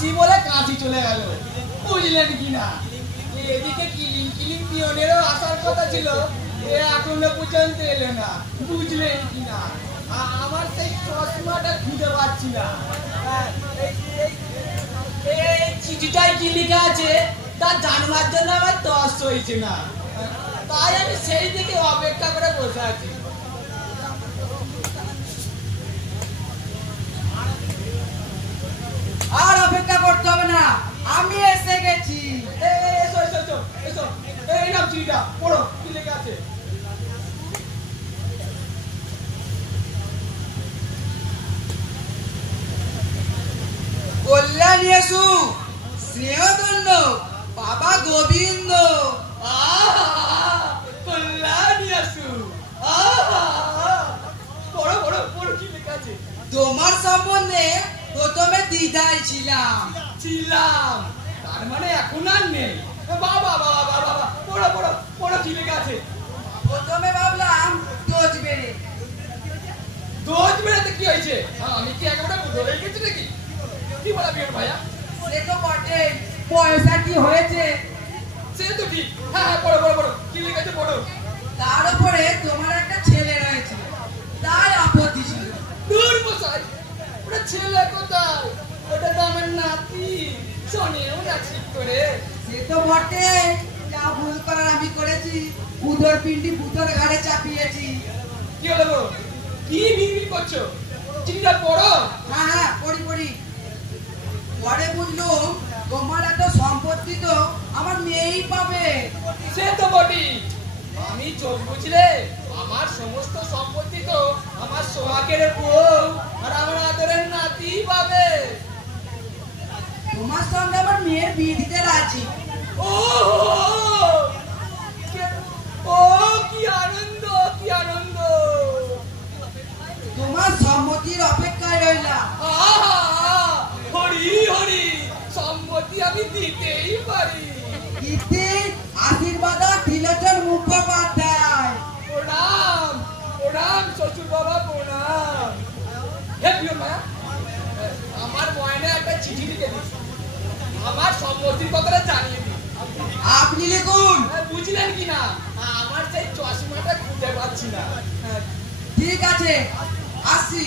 আসি বলে কাঁচি চলে গেল, বুঝলেন কিনা? এদিকে কিলিং কিলিং পিয়নেরও আসার কথা ছিল, এ এখনো পর্যন্ত এলো না, বুঝলেন কিনা? আমার সেই চশমাটা খুঁজে পাচ্ছি না। এই চিঠিটায় কি লেখা আছে তা জানবার জন্য আমার তস হয়েছে না, তাই আমি সেই দিকে অপেক্ষা করে বসে আছি। আর অপেক্ষা করতে হবে না, আমি এসে গেছি। এসো এসো এসো এসো, এই নাও চিঠিটা, পড়ো কি লেখা আছে। কল্যাণ ইয়েসু, স্নেহদণ্ড বাবা গোবিন্দ। কল্যাণ ইয়েসু, পড়ো পড়ো পড়ো কি লেখা আছে। তোমার সম্বন্ধে প্রথমে দ্বিধায় ছিলাম। তার মানে এখন আর নেই। বাবা বাবা বাবা বাবা, পড়ো পড়ো পড়ো কি লেখা আছে। প্রথমে ভাবলাম দোষ বেড়ে। দোষ বেড়াতে কি হয়েছে? আমি কি একেবারে ধরে গেছি নাকি? কি বলা বিয়ন ভাইয়া? সে তো বটে, পয়সা কি হয়েছে? সে তো ঠিক। হ্যাঁ হ্যাঁ, পড়ো পড়ো পড়ো কি লেখা আছে পড়ো। তার উপরে তোমার একটা ছেলে রয়েছে, তাই আপত্তি ছিল। দূর মশাই, ওটা ছেলে কোথায়? ওটা তো আমার নাতি, শোনেও না ঠিক করে। সে তো বটে, যা ভুল করার আমি করেছি, উদর পিন্ডি ভূতর ঘাড়ে চাপিয়েছি। কি হলো গো? কি বিড়বিড় করছো? চিঠিটা পড়ো। হ্যাঁ হ্যাঁ, পড়ি পড়ি। পরে বুঝলুম তোমার এত সম্পত্তি তো আমার মেয়েই পাবে। সে তো বটি, আমি চোখ বুঝলে আমার সমস্ত সম্পত্তি তো আমার সোহাগের বউ আর আমার আদরের নাতি পাবে। তোমার সঙ্গে আমার মেয়ের বিয়ে দিতে রাজি। ও ও, কি আনন্দ কি আনন্দ। তোমার সম্মতির অপেক্ষায় রইলাম। হরি হরি, সম্মতি আমি দিতেই পারি। ইতি আশীর্বাদ তিলোচন মুখোপাধ্যায়। প্রণাম প্রণাম শ্বশুর বাবা, প্রণাম। হে প্রিয় মায়া, আমার ময়নে একটা চিঠি লিখে দিস, আমার সম্মতির কথাটা জানিয়ে দিন। আপনি লিখুন। বুঝলেন কিনা? আমার সেই চশমাটা খুঁজে পাচ্ছি না। ঠিক আছে, আসি।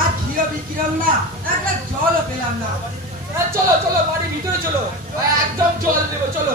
আর ঘিও বিক্রি হল না, একটা জলও পেলাম না। চলো চলো বাড়ির ভিতরে চলো, একদম জল দেবো, চলো।